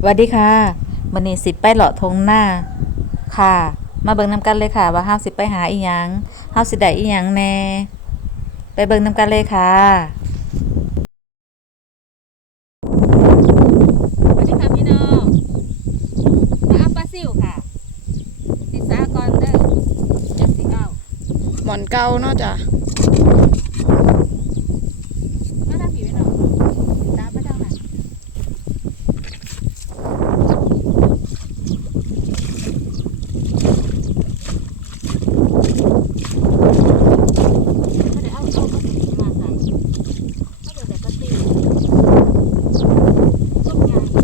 สวัสดีค่ะวันนี้สิไปเลาะทงหน้าค่ะ มาเบิ่งนำกันเลยค่ะ ว่าเฮาสิไปหาอีหยังเฮาสิได้อีหยังแหน่ไปเบิ่งนำกันเลยค่ะสวัสดีค่ะพี่น้องมาอัปปลาซิวค่ะติดสากรเด้อจักสิเอาหมอนเก่าเนาะจ้ะ มาทางผีพี่น้องตามมาทางนั้นก็ได้เอาเอาเอาสีมาใส่ก็เดี๋ยวแต่ปลาซิวต้มยำ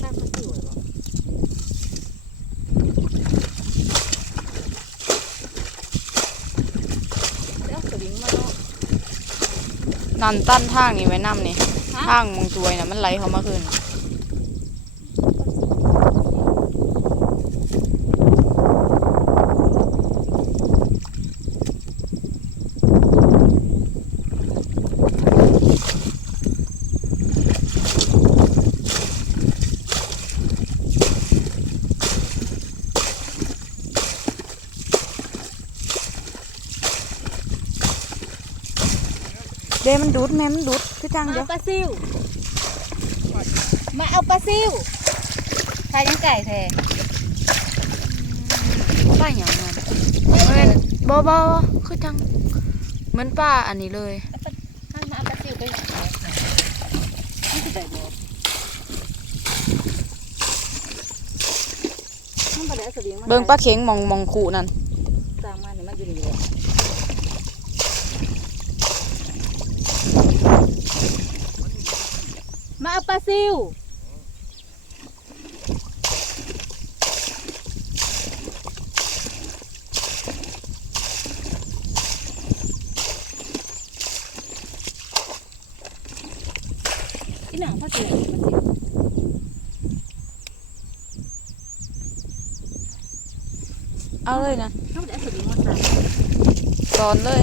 ข้าวปลาซิวเหรอแล้วสวิงมาเนาะ นันตั้นทางนี่ไว้นำนี่ฮะทางมงตวยน่ะมันไหลเข้ามาขึ้น เดมันดูดแม่มันดูดคือจังมาเดียเอาวปลาซิว มาเอาปลาซิวทายยังไก่แท้ป้าอย่างนั้นเว้นบ่บ่คือจังเหมือนป้าอันนี้เลยท่านมาเอาปลาซิวไปนี่คือไก่บ่มันบ่ได้เอาสวิงมาเบิ่งป้าเข็งมองมองขู่นั่นสร้างมาเนี่ยมันอยู่นี่แหละ มาเอาปลาซิวที่หนังพ่อเจ๋งปลาซิวเอาเลยนะ เขาบ่ได้เอาสวิงมาใส่สอนเลย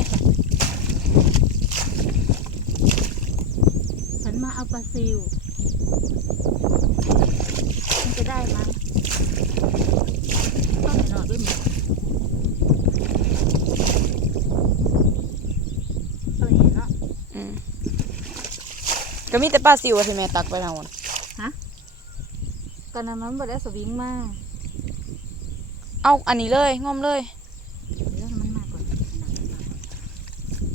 ฉันมา เอาปลาซิวมันจะได้มั้ยต้องหน่อยๆด้วยหมเอาอย่างนี้เนาะอืมก็มีแต่ป้าซิวอะที่แม่ตักไปเอาน่ะตอนนั้นมันบ่ได้สวิงมาเอาอันนี้เลยงอมเลย เดี๋ยวให้มันมาก่อนหนักมันมาก่อน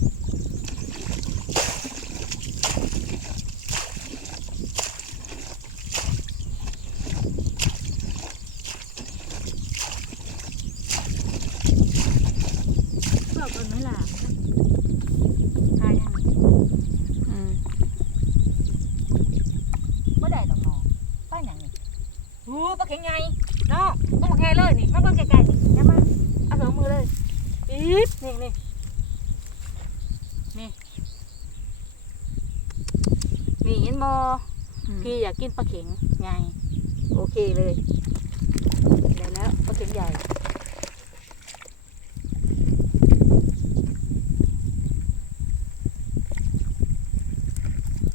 เพื่อก่อนไหมล่ะทายยัง อืม บ่ได้ดอกเนาะป้าหยังนี่หู ปลาเข็งใหญ่เนาะต้องมาไงเลยนี่มาเบิ่งไกลๆนี่อย่ามาเอาสองมือเลยอีดนี่นี่นี่นี่เห็นบ่อืมพี่อยากกินปลาเข็งใหญ่โอเคเลยได้แล้วปลาเข็งใหญ่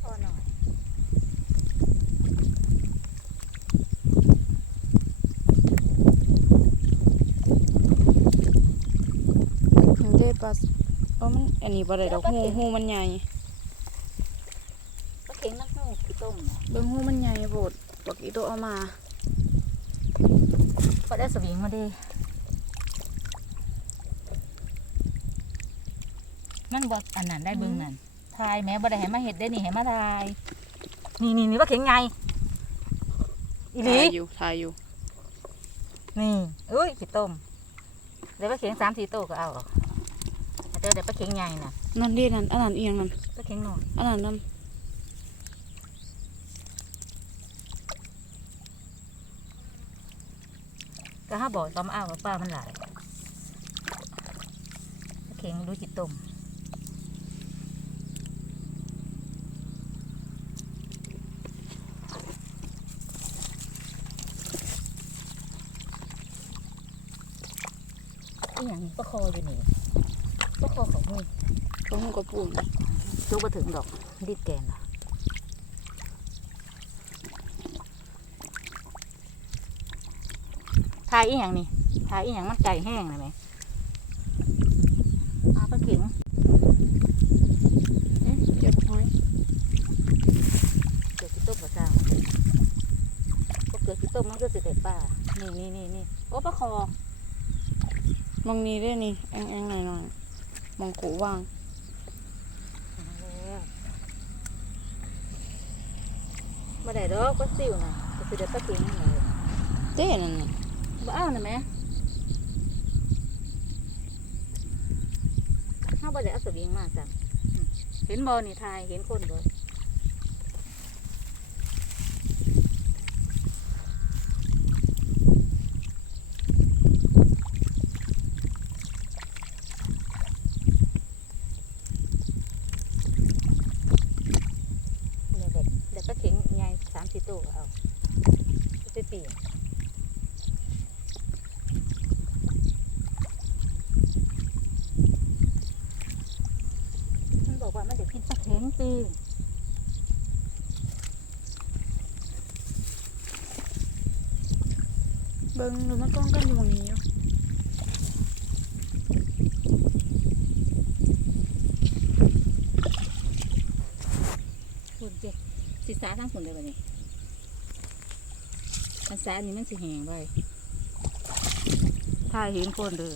พอหน่อย มันได้ ปลาเออมันอันนี้บ่ได้ดอกหูหูมันใหญ่ปลาเข็งน้ำหูคือต้มนะเบิ่งหูมันใหญ่โพดบักอีโตเอามาก็ได้สวิงมาดิมันบออันนั้นได้เบิ่งนั่นทายแม่บ่ได้ให้มาเห็ดได้นี่ให้มาทาย นี่นี่นี่ปลาเข็งใหญ่อีหลีถ่ายอยู่ถ่ายอยู่ นี่อุ้ยขี้ต้มเดี๋ยวปลาเข็งสามสี่โตวก็เอาออก เดี๋ยวเปลาเข็งใหญ่น่ะนั่นดีนั่นอันนั้นเอียงนั่นปลาเข็งหน่อยอันนั้นนั่นก็ห้าบ่อกตอมอ้าวป้ามันหลายปลาเข็งดูจิตตมอย่างนี้ลาคออยู่นี่ ประคอของมือก็หูกระปุ่นลูกมาถึงดอกรีดแกนอะทายอีหยังนี่ทายอีหยังมันไก่แห้งนะไหมอาปลาเข็งเจ็บห้อยเกิดที่ต้มกับจ้างก็เกิดที่ต้มมันก็สิเด็ดป่านี่นี่นี่นี่โอ้ปลาคอมองนี้ได้นี่แองแองหน่อยหน่อยๆ มองกูว่างมาได้ดอกก็ซิวนะก็สิเด็ดปลาเข็งนี่เลยเต้นั่นน่ะบ้านะแม่ข้าวบะได้เอาสวิงมาจ้ะอืมเห็นบอนี่ทายเห็นคนบอเนี่ยเด็กเด็กก็เข็งใหญ่สามสี่ตัวก็เอาไปเปลี่ยน มันบอกว่ามันจะพิษตะเข็งตีเบิ่งดูมันกล้องกันอยู่มองนี้อยู่คุณเจสิสาทั้งคนเลยวันนี้อันสานี่มันสิแหงไว้ถ้าเห็นคนเลย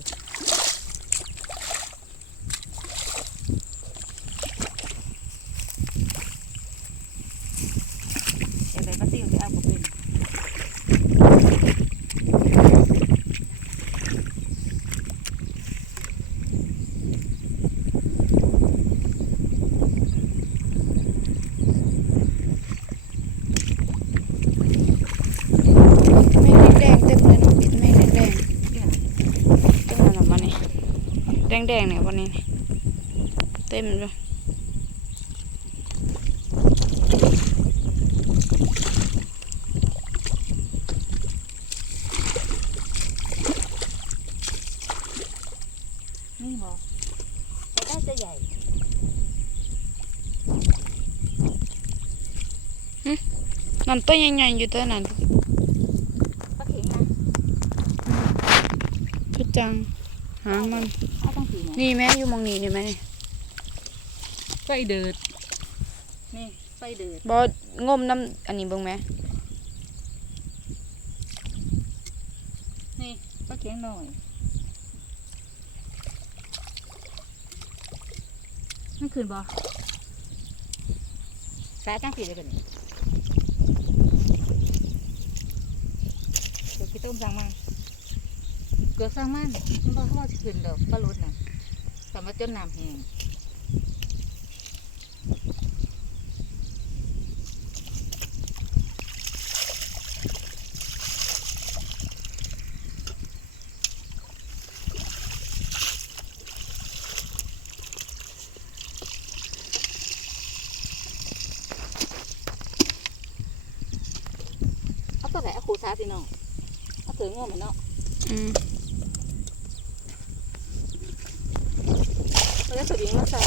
อะไรมาซิวจะเอาผมเป็น แม่งแดงๆเต็มเลยเนาะแม่งแดง เนี่ย ๆจังนั้นน่ะมานี่แดงๆเนี่ยวันนี้นี่เต็มอยู่นี่หมอแต่ได้จะใหญ่นั่นตัวใหญ่ๆอยู่ตัวนั้นปลาเข็งนะคือจัง หางมันเอา ต้องสีเนี่ยนี่แม่อยู่หมองนี้นี่แม่นี่ไฟเดือดนี่ไฟเดือดบ่งมน้ำอันนี้เบิ่งแม่นี่ปลาเข็งหน่อยนั่นคืนบ่สายจ้างสีเลยกันนี่เดี๋ยวพี่ต้มสั่งมา เกือบสั่งมันมันบอกว่าจะคืนดอกปลาลุดน่ะสามารถจนน้ำแห้งเอาตัวไหนเอาคูซาสิน้องเอาเสืองงอมันเนาะอืม แล้วก็สวิงมาใส่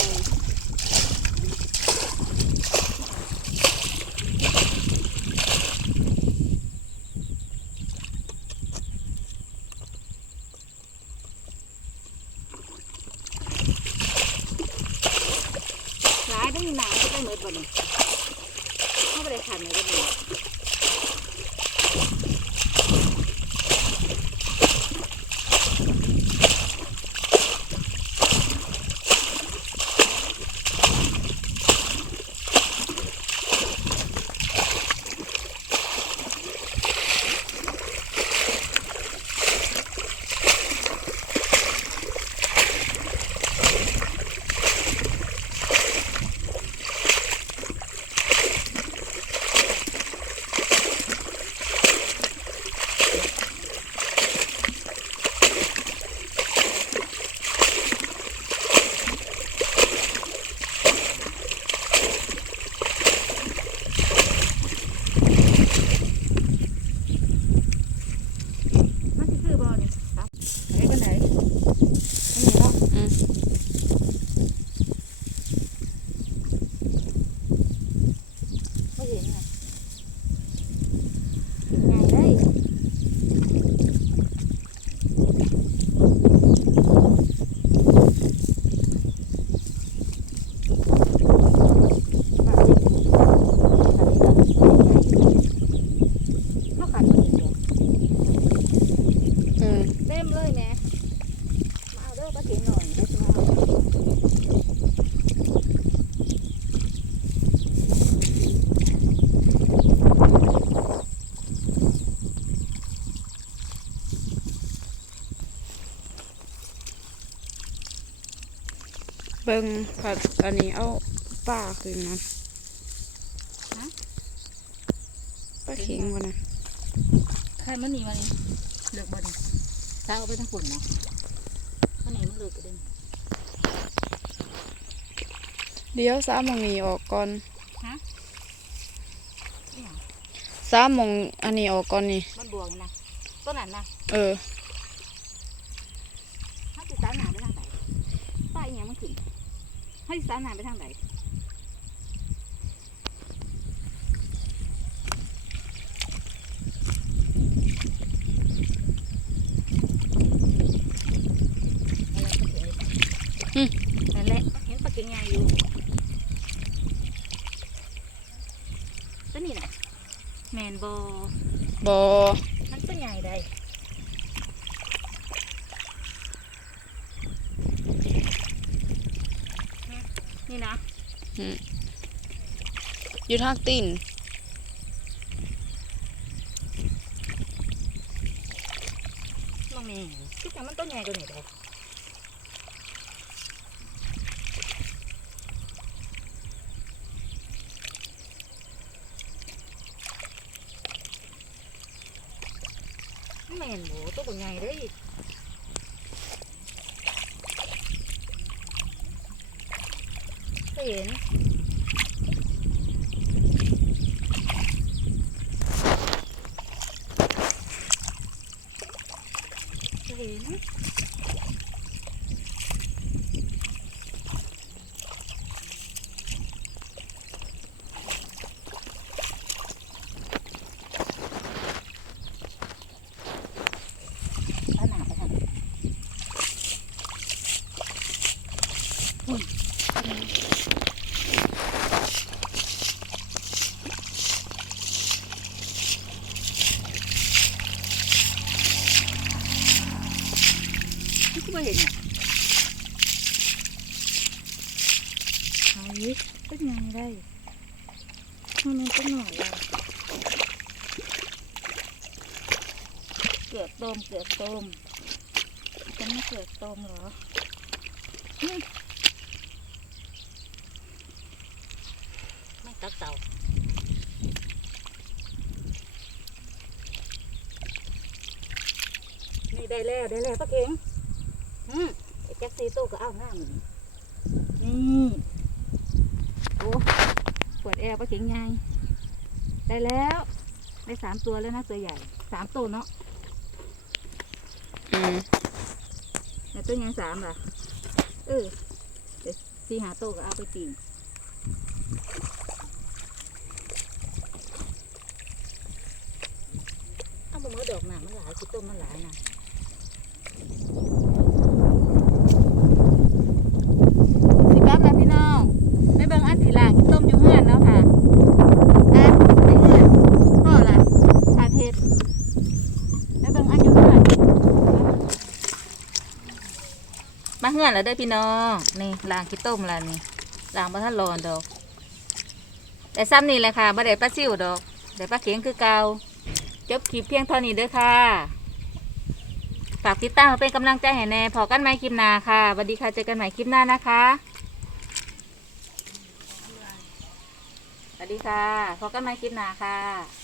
หลายได้มีหนาก็ได้เหมือนบ่นี่เขาไม่ได้ขันเลยก็ดี บิ่งผัดอันนี้เอาป้าคืนนั้นป้าเข็งวันนั้นใครมันหนีมานี่เลือกบ่นี่ถ้าเอาไปทั้งฝุ่นเนาะข้างในมันเลือกกันเด้เดี๋ยวสามโมงนี้ออกก่อนฮะนี่หยังสามโมงอันนี้ออกก่อนนี่มันบวกนี่นะต้นนั้นนะเออ ถ้าติดสาวหนาไปทางไหนป้าอีหยังมันขึ้น ให้ติดสาวหนาไปทางไหนนั่นแหละเห็นปลาเก๋งใหญ่อยู่ตัวนี้น่ะแมนบอบอ มันตัวใหญ่ได้ นี่นะ อยู่ทางตีนลองนี่คิดว่ามันตัวใหญ่กว่านี้ได้แม่นโหตัวบ่ใหญ่เด้เห็น เคยเห็นเอาหนาไปทางนี่คือบ่เห็นอะเอาอีกเป็นไงได้มันมันเป็นหน่อยอะเกือบ ต้มเกือบต้มจะไม่เกิดตมเหรออืมไม่ตักเต่านี่ได้แล้วได้แล้วป้าเก่งอืมไอ้แจ็คซีตู้ก็เอาหน้ามันนี่โอ้ปวดแอร์ป้าเก่งไงได้แล้ว ได้สามตัวแล้วนะตัวใหญ่สามตัวเนาะ อืม แต่ตัวยังสามล่ะ เออเดี๋ยวสี่หาโตก็เอาไปตีเอาไปมือดอกหนามันหลายคิดต้มมันหลายนะ สิกลับแล้วพี่น้องไปเบิ่งอันที่ล่างที่ต้มอยู่เฮือนเนาะค่ะอันในเฮือนพ่อล่ะขาดเห็ดไปเบิ่งอันอยู่เฮือนมา เฮือนแล้วเด้อพี่น้องนี่ลางที่ต้มแล้วนี่ลางบ่ทันร้อนดอก แต่ซ้ำนี่แหละค่ะบ่ได้ปลาซิวดอกได้ปลาเข็งคือเก่าจบคลิปเพียงเท่านี้เด้อค่ะฝากติดตามเป็นกำลังใจให้แน่พอกันใหม่คลิปหน้าค่ะสวัสดีค่ะเจอกันใหม่คลิปหน้านะคะสวัสดีค่ะพอกันใหม่คลิปหน้าค่ะ